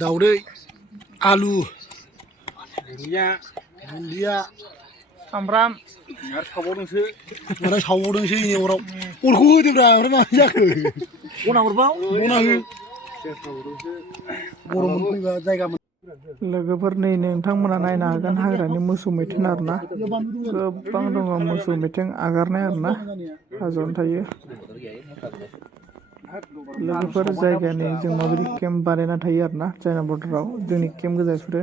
दाउदै आलु दुन्दिया सामब्राम आरो सावबावदोंसो माने सावबावदोंसो इनि अराव अरखौ होदोब्रा ओमफ्राय मा जाखो बना हरबाव बना हो गरम फैबा जायगा लोगोफोर नै नोंथांमोना नायनो हागोन हाग्रानि मोसौ मैथेन आरोना गोबां दङ मोसौ मैथेन आगारनाय आरोना हाजोआवनो थायो लोगोफोर जायगानि जों माबायदि केम्प बानायना थायो आरोना चाइना बर्डाराव जोंनि केम्प गोजा बेफोरो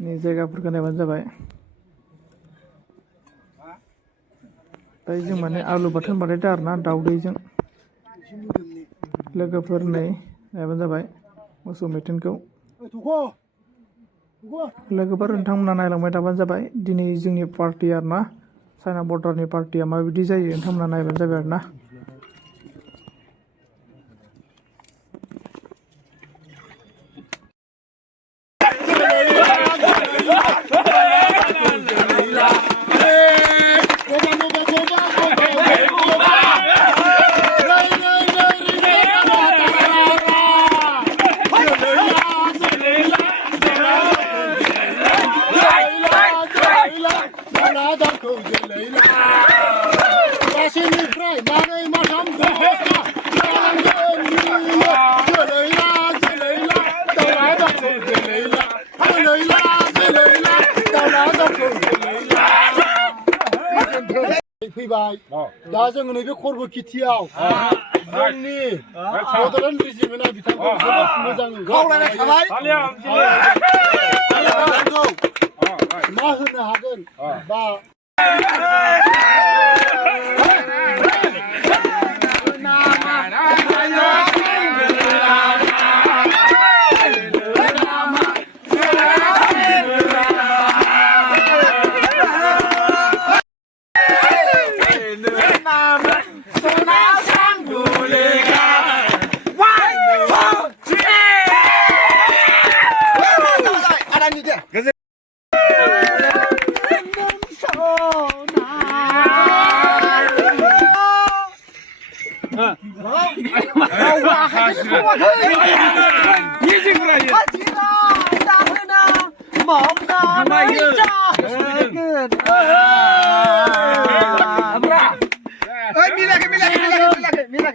नै जायगाफोरखौ नायबानो जाबाय दायो जों माने आलु बाथोन बानायदों आरोना दाउदैजों लोगोफोर नै नायबानो जाबाय मोसौ मैथेनखौ लोगोफोर नोंथांमोना नायलांबाय थाबानो जाबाय दिनै जोंनि पार्टि आरोना चाइना बर्डारनि पार्टिया माबायदि जायो नोंथांमोना नायबानो जाबाय आरोना फैबाय दा जोङो नैबे खरबो खेथियाव जोंनि बड'लेण्ड रेजिमेन्टआ बिथांखौ जोबोद मोजां खावलायनाय थाबाय मा होनो हागोन बा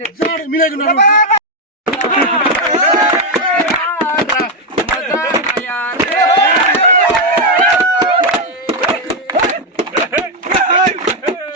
Mira que